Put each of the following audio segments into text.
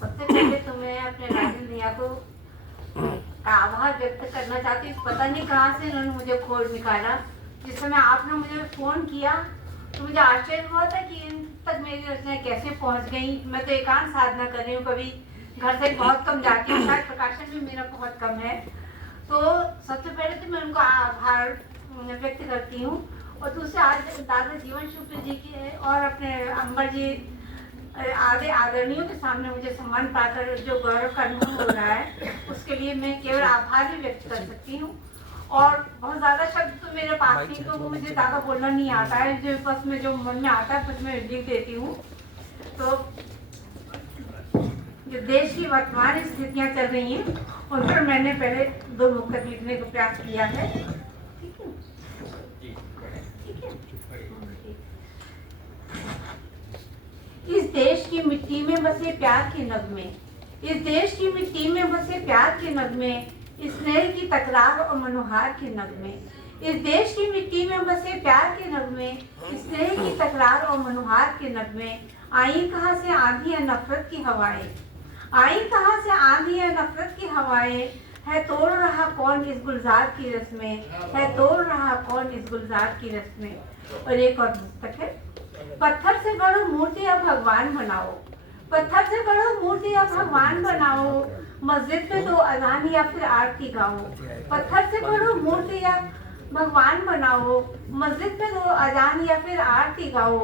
सबसे पहले तो मैं अपने राजन भैया को का आभार व्यक्त करना चाहती हूँ। पता नहीं कहाँ से इन्होंने मुझे खोज निकाला। जिस समय आपने मुझे फ़ोन किया तो मुझे आश्चर्य हुआ था कि इन तक मेरी रचनाएं कैसे पहुँच गई। मैं तो एकांत साधना कर रही हूँ, कभी घर से बहुत कम जाती हूँ, शायद प्रकाशन भी मेरा बहुत कम है। तो सबसे पहले तो मैं उनको आभार व्यक्त करती हूँ। और दूसरे आज दादा जीवन शुक्ल जी की और अपने अम्बर जी आधे आदरणियों के सामने मुझे सम्मान पाकर जो गौरव का अनुभव हो रहा है, उसके लिए मैं केवल आभार ही व्यक्त कर सकती हूँ। और बहुत ज़्यादा शब्द तो मेरे पास नहीं, तो मुझे ज़्यादा बोलना नहीं आता है। जो बस में जो मन में आता है बस मैं लिख देती हूँ। तो जो देश की वर्तमान स्थितियाँ चल रही हैं उन पर मैंने पहले 2 नुक्कड़ लिखने का प्रयास किया है। ठीक है, ठीक है। इस देश की मिट्टी में बसे प्यार के नगमे, इस देश की मिट्टी में बसे प्यार के नगमे, स्नेह की तकरार और मनोहार के नगमे। इस देश की मिट्टी में बसे प्यार के नगमे, स्नेह की तकरार और मनोहार के नगमे। आई कहाँ से आंधी या नफरत की हवाएं, आई कहाँ से आंधी या नफरत की हवाएं। है तोड़ रहा कौन इस गुलजार की रस्में, है तोड़ रहा कौन इस गुलजार की रस्में। और एक और पुस्तक है, पत्थर से गढ़ो मूर्ति या भगवान बनाओ, पत्थर से गढ़ो मूर्ति या भगवान बनाओ। मस्जिद में दो अजान या फिर आरती गाओ, पत्थर से गढ़ो मूर्ति या भगवान बनाओ। मस्जिद में दो अजान या फिर आरती गाओ।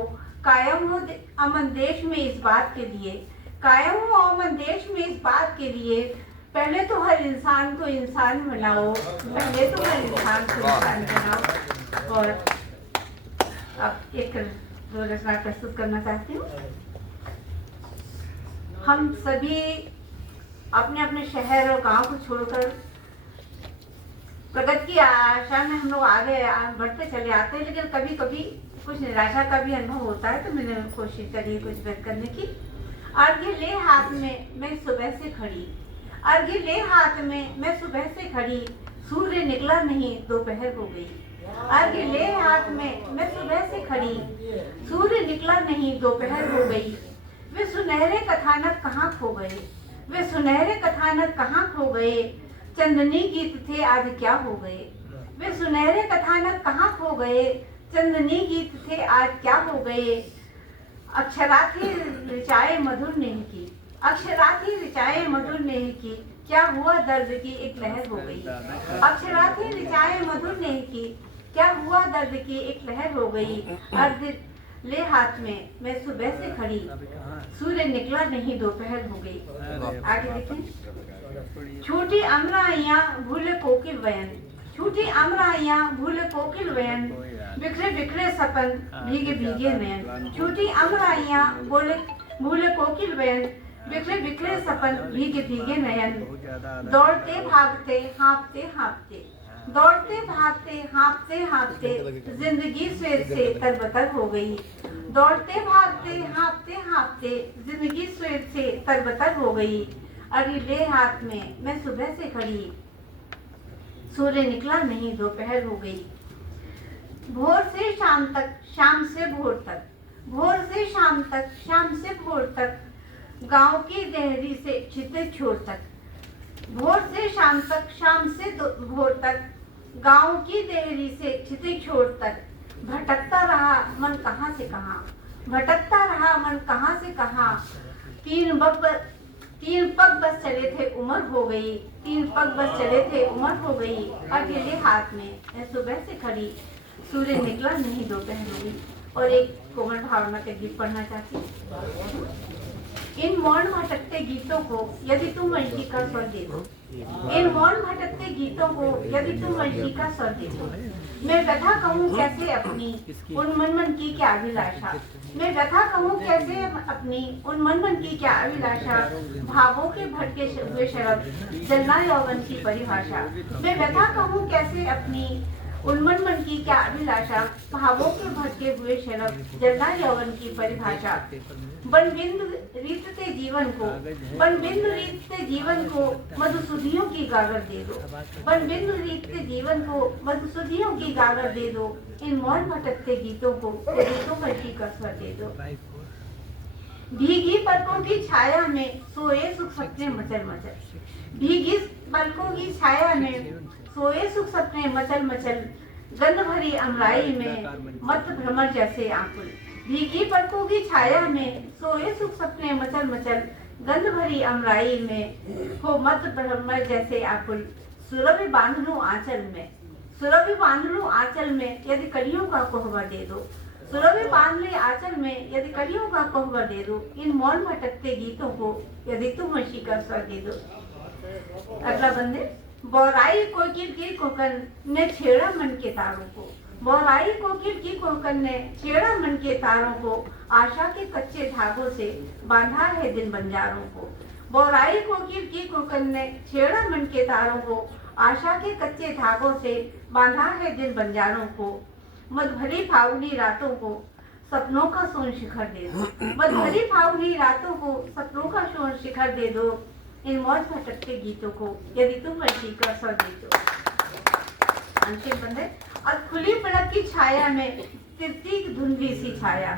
कायम हो अमन देश में इस बात के लिए, कायम हो अमन देश में इस बात के लिए। पहले तो हर इंसान को इंसान बनाओ, पहले तो हर इंसान को इंसान बनाओ। और अब एक रचना प्रस्तुत करना चाहती हूँ। हम सभी अपने अपने शहर और गांव को छोड़कर प्रगति की आशा में हम लोग आगे बढ़ते चले आते हैं, लेकिन कभी कभी कुछ निराशा का भी अनुभव होता है। तो मैंने कोशिश करी कुछ व्यक्त करने की। अर्घ्य ले हाथ में मैं सुबह से खड़ी, अर्घ्य ले हाथ में मैं सुबह से खड़ी। सूर्य निकला नहीं दोपहर हो गई, अर्घ्य ले हाथ में मैं सुबह से खड़ी। सूर्य निकला नहीं दोपहर हो गई। वे सुनहरे कथानक कहाँ खो गए, वे सुनहरे कथानक कहाँ खो गए। चंदनी गीत थे आज क्या हो गए, वे सुनहरे कथानक कहाँ खो गए। चंदनी गीत थे आज क्या हो गए। अक्षरा थी ऋचाएं मधुर नेह की, अक्षरा थी ऋचाएं मधुर नेह की। क्या हुआ दर्द की एक लहर हो गई, अक्षरा थी ऋचाएं मधुर नेह की। क्या हुआ दर्द की एक लहर हो गई। अर्घ्य ले हाथ में मैं सुबह से खड़ी, सूर्य निकला नहीं दोपहर हो गई। आगे देखें। छूटी अमराइयाँ भूले कोकिल वयन, छूटी अमराइयाँ भूले कोकिल वयन। बिखरे बिखरे सपन भीगे भीगे नयन, छूटी अमराइयाँ भूले कोकिल वयन। बिखरे बिखरे सपन भीगे भीगे नयन। दौड़ते भागते हाँफते हाँफते, दौड़ते भागते हाँफते हाँफते। जिंदगी स्वेर से तरबतर हो गई, दौड़ते भागते हाँफते हाँफते। जिंदगी स्वेर से तरबतर हो गई। अरे ले हाथ में मैं सुबह से खड़ी, सूर्य निकला नहीं दोपहर हो गई। भोर से शाम तक, शाम से भोर तक, भोर से शाम तक, शाम से भोर तक। गांव की देहरी से क्षितिज छोर तक, भोर से शाम तक, शाम से भोर तक। गांव की देहरी से क्षितिज छोर तक। भटकता रहा मन कहाँ से कहाँ, भटकता रहा मन कहाँ से कहाँ। तीन पग बस चले थे उम्र हो गई, तीन पग बस चले थे उम्र हो गई। अकेले हाथ में मैं सुबह से खड़ी, सूर्य निकला नहीं दोपहर हो गई। और एक कोमल भावना के गीत पढ़ना चाहती हूँ। इन मौन भटकते गीतों को यदि तुम मर्जी का स्वर दे दो, इन मौन भटकते गीतों को यदि तुम मर्जी का स्वर दे दो। मैं व्यथा कहूँ कैसे अपनी उन मन की क्या अभिलाषा, मैं व्यथा कहूँ कैसे अपनी उन मन की क्या अभिलाषा। भावों के भटके हुए शरब जलना यौवन की परिभाषा, मैं व्यथा कहूँ कैसे अपनी उन मन की क्या अभिलाषा। भावों के भटके हुए शरब जलना यौवन की परिभाषा। बन बिंदु रीतते जीवन को, बन बिंदु रीतते जीवन को मधुसुधियों की गागर दे दो, बन बिंदु रीतते जीवन को मधुसुधियों की गागर दे दो। इन मौन भटकते गीतों को गीतों पर की कसवत दे दो। भीगी पलकों की छाया में सोए सुख सपने मचल मचल। भीगी पलकों की छाया में सोए सुख सपने मचल मचल। गंध भरी अमराई में मत भ्रमर जैसे आकुल। भीगी पलकों की छाया में सोए सुख सपने मचल मचल। गंध भरी अमराई में हो मत भ्रमर जैसे आकुल। सुरभि बांध लूं आंचल में, सुरभि बांध लूं आंचल में, यदि कलियों का कोहबर दे दो। सुरभि बांध ले आंचल में, यदि कलियों का कोहबर दे दो। इन मौन भटकते गीतों को यदि तुम वशी का स्वर दे दो। अगला बंदे। बोराई कोकिल की कोकन ने छेड़ा मन के तारों को। बोराई कोकिल की कोकन ने छेड़ा मन के तारों को। आशा के कच्चे धागों से बांधा है दिल बंजारों को। बोराई कोकिल की कोकन ने छेड़ा मन के तारों को। आशा के कच्चे धागों से बांधा है दिल बंजारों को। मधुभरी फागुनी रातों को सपनों का सोन शिखर दे दो। मधुभरी फागुनी रातों को सपनों का सोन शिखर दे दो। इन मौज भटकते गीतों को यदि तुम वर्षी का स्वर दे दो। अंतिम बंदे। अब खुली पलक की छाया में तिरती धुंधली सी छाया।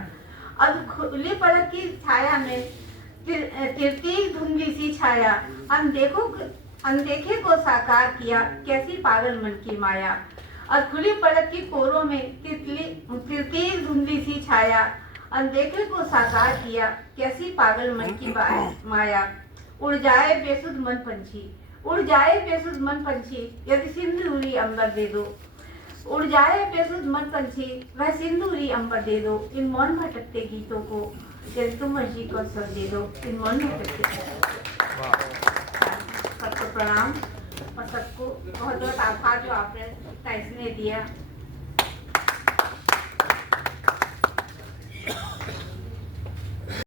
अब खुली पलक की छाया में तिरती धुंधली सी छाया। अनदेखे को साकार किया कैसी पागल मन की माया। और खुली पलक की कोरों में तिरती धुंधली सी छाया। अनदेखे को साकार किया कैसी पागल मन की माया। उड़ जाए बेसुध मन पंछी, उड़ जाए बेसुध मन पंछी, यदि सिंदूरी अंबर दे दो। उड़ जाए बेसुध मन पंछी, वह सिंदूरी अंबर दे दो। इन मौन भटकते गीतों को यदि तुम मर्जी को स्वर दे दो। इन मौन भटकते। सबको प्रणाम और सबको बहुत बहुत आभार जो आपने इतना इसने दिया।